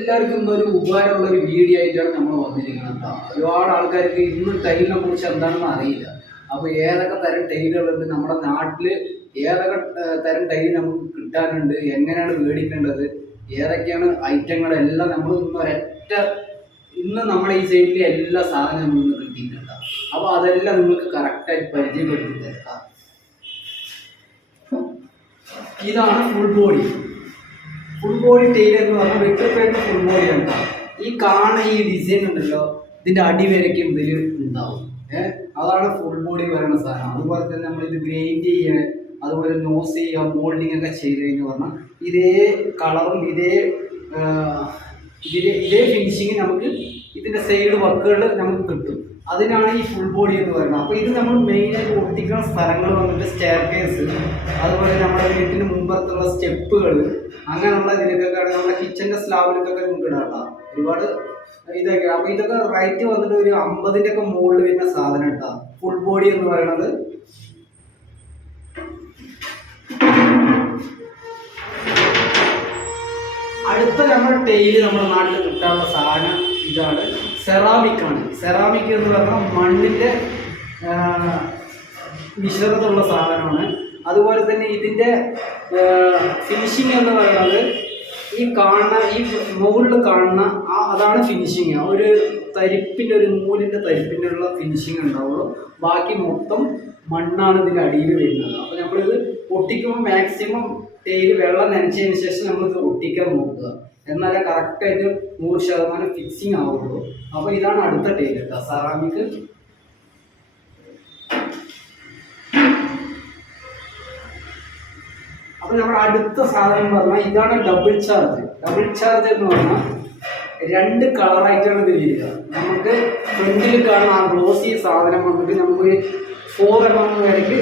എല്ലാവർക്കും ഒരു ഉപകാരമുള്ള ഒരു വീഡിയോ ആയിട്ടാണ് നമ്മൾ വന്നിരിക്കുന്നത്. ഒരുപാട് ആൾക്കാർക്ക് ഇന്ന് ടൈലിനെ കുറിച്ച് എന്താണെന്ന് അറിയില്ല. അപ്പോൾ ഏതൊക്കെ തരം ടൈലുകളുണ്ട് നമ്മുടെ നാട്ടിൽ ഏതൊക്കെ തരം ടൈൽ നമുക്ക് കിട്ടാനുണ്ട്? എങ്ങനെയാണ് മേടിക്കേണ്ടത്? ഏതൊക്കെയാണ് ഐറ്റങ്ങൾ എല്ലാം നമ്മൾ ഇന്ന് ഒരൊറ്റ ഇന്ന് നമ്മുടെ ഈ സൈഡിലെ എല്ലാ സാധനവും ഇന്ന് കിട്ടിയിട്ടുണ്ട്. അപ്പോൾ അതെല്ലാം നിങ്ങൾക്ക് കറക്റ്റായിട്ട് പരിചയപ്പെടുത്തി തരാം. ഇതാണ് full body full body tile എന്ന് പറഞ്ഞാൽ വെട്ടിപ്പേട്ട് ഫുൾ ബോഡി ഉണ്ടാവും ഈ കാണുന്ന ഈ ഡിസൈൻ ഉണ്ടല്ലോ ഇതിന്റെ അടിവരയ്ക്കും ഇതിൽ ഉണ്ടാവും. ഏഹ് അതാണ് ഫുൾ ബോഡി പറയുന്ന സാധനം. അതുപോലെ തന്നെ നമ്മൾ ഇത് ഗ്രൈൻഡ് ചെയ്യാൻ അതുപോലെ നോസ് ചെയ്യുക മോൾഡിങ് ഒക്കെ ചെയ്ത് കഴിഞ്ഞ് പറഞ്ഞാൽ ഇതേ കളറും ഇതേ ഇതിലെ ഇതേ ഫിനിഷിങ് നമുക്ക് ഇതിന്റെ സൈഡ് വർക്കുകൾ നമുക്ക് കിട്ടും. അതിനാണ് ഈ ഫുൾ ബോഡി എന്ന് പറയുന്നത്. അപ്പോൾ ഇത് നമ്മൾ മെയിനായിട്ട് ഒട്ടിക്കുന്ന സ്ഥലങ്ങൾ വന്നിട്ട് സ്റ്റെയർ കേസ് അതുപോലെ നമ്മുടെ വീട്ടിന് മുമ്പത്തുള്ള സ്റ്റെപ്പുകൾ അങ്ങനെയുള്ള ഇതിലേക്കൊക്കെ നമ്മുടെ കിച്ചന്റെ സ്ലാബിലേക്കൊക്കെ നമുക്ക് ഇടാം ഒരുപാട് ഇതൊക്കെ. അപ്പൊ ഇതൊക്കെ റേറ്റ് വന്നിട്ട് ഒരു അമ്പതിന്റെ ഒക്കെ മുകളിൽ വരുന്ന സാധനം ഇട്ടാ ഫുൾ ബോഡി എന്ന് പറയുന്നത് അടുത്ത നമ്മൾ ടെയിൽ നമ്മുടെ നാട്ടിൽ കിട്ടാനുള്ള സാധനം ഇതാണ് സെറാമിക് ആണ്. സെറാമിക് എന്ന് പറഞ്ഞാൽ മണ്ണിന്റെ മിശ്രിതമുള്ള സാധനമാണ്. അതുപോലെ തന്നെ ഇതിന്റെ ഫിനിഷിങ് എന്ന് പറയുന്നത് ഈ കാണുന്ന ഈ മുകളിൽ കാണുന്ന ആ അതാണ് ഫിനിഷിങ് ഒരു തരിപ്പിന്റെ ഒരു നൂലിന്റെ തരിപ്പിന്റെ ഉള്ള ഫിനിഷിങ് ഉണ്ടാവുള്ളൂ. ബാക്കി മൊത്തം മണ്ണാണ് ഇതിന്റെ അടിയിൽ വരുന്നത്. അപ്പോൾ നമ്മളിത് ഒട്ടിക്കുമ്പോൾ മാക്സിമം തേയിൽ വെള്ളം നനച്ചതിന് ശേഷം നമ്മളിത് ഒട്ടിക്കാൻ നോക്കുക. എന്നാലേ കറക്റ്റായിട്ട് നൂറ് ശതമാനം ഫിക്സിങ് ആവുള്ളൂ. അപ്പോൾ ഇതാണ് അടുത്ത ടൈൽ കേട്ടോ സെറാമിക് അപ്പൊ നമ്മുടെ അടുത്ത സാധനം എന്ന് പറഞ്ഞാൽ ഇതാണ് ഡബിൾ ചാർജ് ഡബിൾ ചാർജ് എന്ന് പറഞ്ഞാൽ രണ്ട് കളറായിട്ടാണ് വരിക നമുക്ക് ഫ്രണ്ടിൽ കാണുന്ന ആ ഗ്ലോസി സാധനം വന്നിട്ട് നമുക്ക് ഫോർ എം എം വരയ്ക്ക്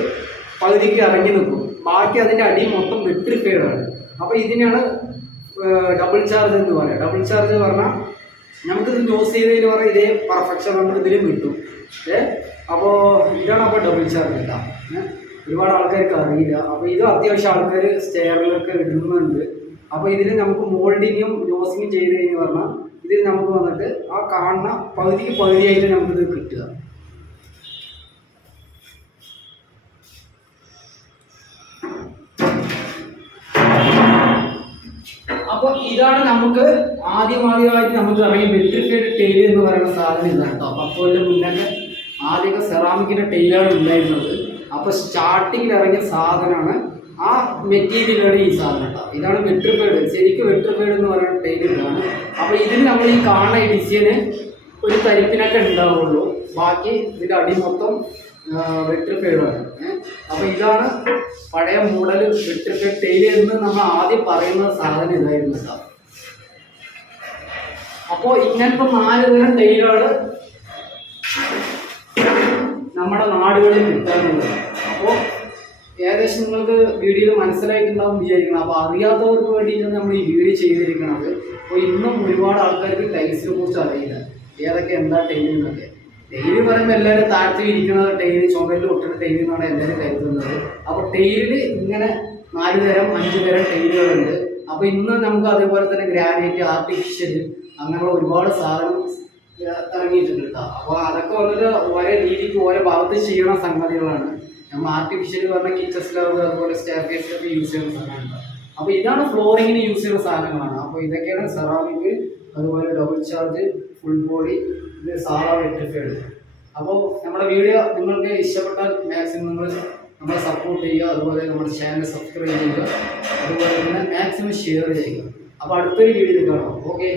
പകുതിക്ക് ഇറങ്ങി നിൽക്കും. ബാക്കി അതിന്റെ അടി മൊത്തം വെട്ടിഫൈഡാണ് അപ്പോൾ ഇതിനാണ് ഡബിൾ ചാർജ് എന്ന് പറയുക. ഡബിൾ ചാർജ് പറഞ്ഞാൽ നമുക്കിത് യൂസ് ചെയ്തതിന് പറഞ്ഞാൽ ഇതേ പെർഫെക്ഷൻ നമുക്ക് ഇതിലും കിട്ടും. ഏ അപ്പോൾ ഇതാണ് അപ്പോൾ ഡബിൾ ചാർജ് കിട്ടാം ഏ? ഒരുപാട് ആൾക്കാർക്ക് അറിയില്ല. അപ്പോൾ ഇത് അത്യാവശ്യം ആൾക്കാർ സ്റ്റെയറിലൊക്കെ ഇടുന്നുണ്ട്. അപ്പോൾ ഇതിന് നമുക്ക് മോൾഡിങ്ങും യോസിങ്ങും ചെയ്ത് കഴിഞ്ഞ് പറഞ്ഞാൽ ഇതിൽ നമുക്ക് വന്നിട്ട് ആ കാണുന്ന പകുതിക്ക് പകുതിയായിട്ട് നമുക്കിത് കിട്ടുക. അപ്പോൾ ഇതാണ് നമുക്ക് ആദ്യം ആദ്യമായിട്ട് നമുക്ക് ഇറങ്ങിയ വെട്രിഫൈഡ് ടെയിൽ എന്ന് പറയുന്ന സാധനം ഇതാണ് കേട്ടോ. പത്ത് കൊല്ലം മുന്നേ ആദ്യമൊക്കെ സെറാമിക്കിന്റെ ടൈലാണ് ഉണ്ടായിരുന്നത്. അപ്പോൾ സ്റ്റാർട്ടിങ്ങിൽ ഇറങ്ങിയ സാധനമാണ് ആ മെറ്റീരിയലാണ് ഈ സാധനം കേട്ടോ. ഇതാണ് വെട്രിഫൈഡ് ശരിക്കും വെട്രിഫൈഡ് എന്ന് പറയുന്ന ടൈലാണ് അപ്പോൾ ഇതിന് നമ്മൾ ഈ കാണുന്ന ഡിസൈന് ഒരു തരിപ്പിനൊക്കെ ഉണ്ടാവുള്ളൂ. ബാക്കി ഇതിന്റെ അടി മൊത്തം വെട്രിഫൈഡാണ് അപ്പോൾ ഇതാണ് പഴയ മോഡൽ വെട്രിഫൈഡ് ടൈൽ എന്ന് നമ്മൾ ആദ്യം പറയുന്ന സാധനം ഇതായിരുന്നു കേട്ടോ. അപ്പോൾ ഇങ്ങനത്തെ നാല് തരം ടൈലാണ് നമ്മുടെ നാടുകളിൽ കിട്ടാനുള്ളത് അപ്പോൾ ഏകദേശം നിങ്ങൾക്ക് വീഡിയോയിൽ മനസ്സിലായിട്ടുണ്ടാവും വിചാരിക്കണം അപ്പോൾ അറിയാത്തവർക്ക് വേണ്ടിയിട്ടാണ് നമ്മൾ ഈ വീഡിയോ ചെയ്തിരിക്കുന്നത്. അപ്പോൾ ഇന്നും ഒരുപാട് ആൾക്കാർക്ക് ടൈൽസിനെ കുറിച്ച് അറിയില്ല. ഏതൊക്കെ എന്താ ടൈൽ എന്നൊക്കെ. ടൈൽ പറയുമ്പോൾ എല്ലാവരും താഴ്ത്തി ഇരിക്കുന്നത് ടൈൽ ചുമരിൽ ഒട്ടുന്ന ടൈലി എന്നാണ് എല്ലാവരും കരുതുന്നത്. അപ്പോൾ ടൈലിൽ ഇങ്ങനെ നാല് തരം അഞ്ച് തരം ടൈലുകളുണ്ട് അപ്പോൾ ഇന്ന് നമുക്ക് അതേപോലെ തന്നെ ഗ്രാനൈറ്റ് ആർട്ടിഫിഷ്യൽ അങ്ങനെയുള്ള ഒരുപാട് സാധനം ഇറങ്ങിയിട്ടുണ്ട്. കേട്ടോ അപ്പോൾ അതൊക്കെ വന്നിട്ട് ഓരോ രീതിക്ക് ഓരോ ഭാഗത്ത് ചെയ്യണ സംഗതികളാണ്. നമ്മൾ ആർട്ടിഫിഷ്യൽ പറഞ്ഞ കിച്ചൺ അതുപോലെ സ്റ്റെയർ കേസിലൊക്കെ യൂസ് ചെയ്യുന്ന സാധനമാണ് അപ്പോൾ ഇതാണ് ഫ്ലോറിങ്ങിന് യൂസ് ചെയ്യുന്ന സാധനങ്ങളാണ്. അപ്പോൾ ഇതൊക്കെയാണ് സെറാമിക് അതുപോലെ ഡബിൾ ചാർജ് ഫുൾ ബോഡി ഇത് സാധാ വെട്രിഫൈഡ് അപ്പോൾ നമ്മുടെ വീഡിയോ നിങ്ങൾക്ക് ഇഷ്ടപ്പെട്ടാൽ മാക്സിമം നിങ്ങൾ നമ്മളെ സപ്പോർട്ട് ചെയ്യുക. അതുപോലെ നമ്മുടെ ചാനൽ സബ്സ്ക്രൈബ് ചെയ്യുക. അതുപോലെ തന്നെ മാക്സിമം ഷെയർ ചെയ്യുക. അപ്പോൾ അടുത്തൊരു വീഡിയോ കാണാം. ഓക്കെ